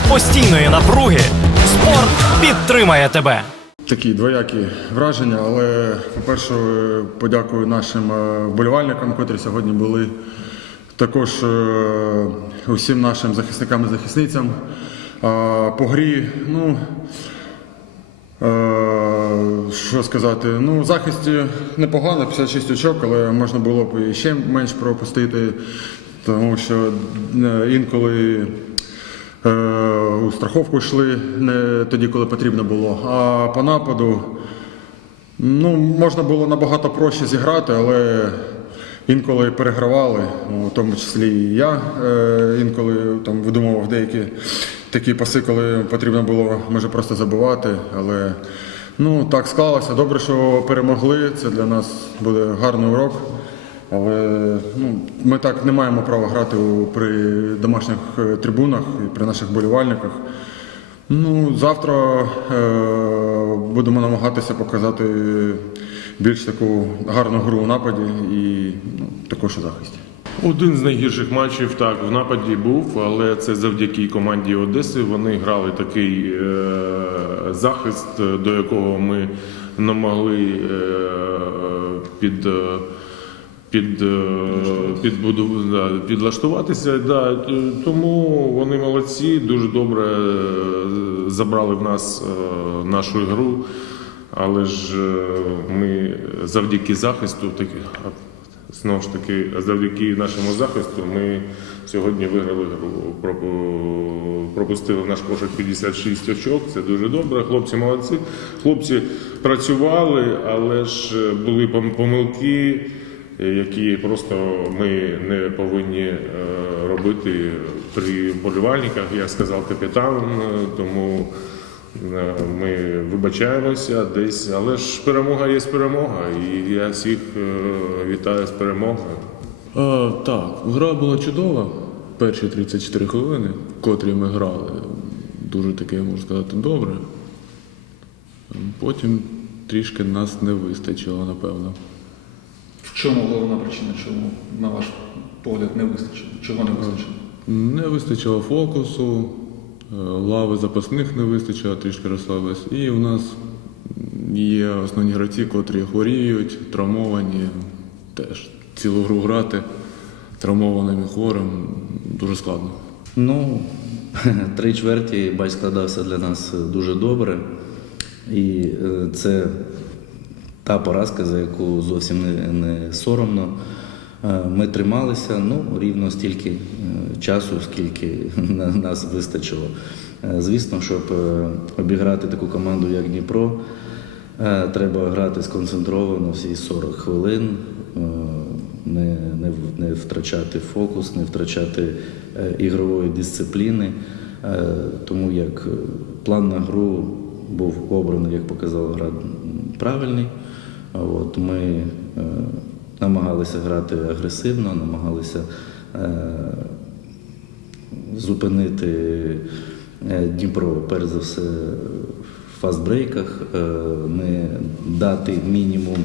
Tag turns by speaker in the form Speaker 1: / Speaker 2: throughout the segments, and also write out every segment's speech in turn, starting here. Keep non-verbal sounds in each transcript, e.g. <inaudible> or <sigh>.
Speaker 1: серед постійної напруги спорт підтримає тебе.
Speaker 2: Такі двоякі враження, але, по-перше, подякую нашим е, вболівальникам, котрі сьогодні були. Також е, усім нашим захисникам і захисницям. По грі, ну, е, що сказати, ну, захисті непогано, 56 очок, але можна було б ще менш пропустити, тому що е, інколи Е, у страховку йшли не тоді, коли потрібно було. А по нападу ну, можна було набагато проще зіграти, але інколи перегравали, ну, у тому числі і я е, інколи там видумував деякі такі паси, коли потрібно було може просто забувати. Але ну, так склалося. Добре, що перемогли. Це для нас буде гарний урок. Але ну, ми так не маємо права грати при домашніх е, трибунах і при наших болівальниках. Ну, завтра е, будемо намагатися показати більш таку гарну гру у нападі і ну, також у захисті.
Speaker 3: Один з найгірших матчів так в нападі був, але це завдяки команді Одеси. Вони грали такий е, захист, е, до якого ми не могли е, під. Під, е, да, підлаштуватися. Да. Тому вони молодці, дуже добре е, забрали в нас е, нашу гру. Але ж ми завдяки захисту, таки, знову ж таки, завдяки нашому захисту, ми сьогодні виграли гру. Пропу- Пропустили в наш кошик 56 очок. Це дуже добре. Хлопці молодці. Хлопці працювали, але ж були помилки які просто ми не повинні е, робити при болівальниках, як сказав капітан. е, Тому е, ми вибачаємося десь, але ж перемога є перемога, і я всіх е, вітаю з перемогою.
Speaker 4: А, так, гра була чудова. Перші 34 хвилини, котрі ми грали, дуже таке, можна сказати, добре. Потім трішки нас не вистачило, напевно.
Speaker 5: Чому головна причина, чому, на ваш погляд, не вистачило? Чого не вистачило?
Speaker 4: Не вистачило фокусу, е, лави запасних не вистачило, трішки розслабились. І у нас є основні гравці, котрі хворіють, травмовані. Теж цілу гру грати травмованим і хворим дуже складно.
Speaker 6: Ну, <laughs> три чверті бай складався для нас дуже добре. І е, це та поразка, за яку зовсім не, не соромно. Е, Ми трималися ну, рівно стільки е, часу, скільки <laughs> на нас вистачило. Е, Звісно, щоб обіграти таку команду, як Дніпро, треба грати сконцентровано всі 40 хвилин, не, не, не втрачати фокус, не втрачати ігрової дисципліни. Тому як план на гру був обраний, як показала гра, правильний. От ми е, намагалися грати агресивно, намагалися е, зупинити е, Дніпро, перш за все, в фастбрейках, не дати мінімум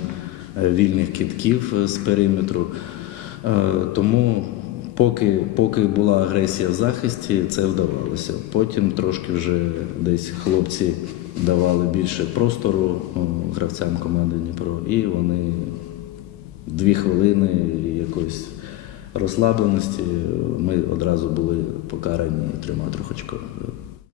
Speaker 6: вільних китків е, з периметру. Тому поки, поки була агресія в захисті, це вдавалося. Потім трошки вже десь хлопці давали більше простору гравцям команди Дніпро, і вони дві хвилини якоїсь розслабленості ми одразу були покарані трьома трьохочковими.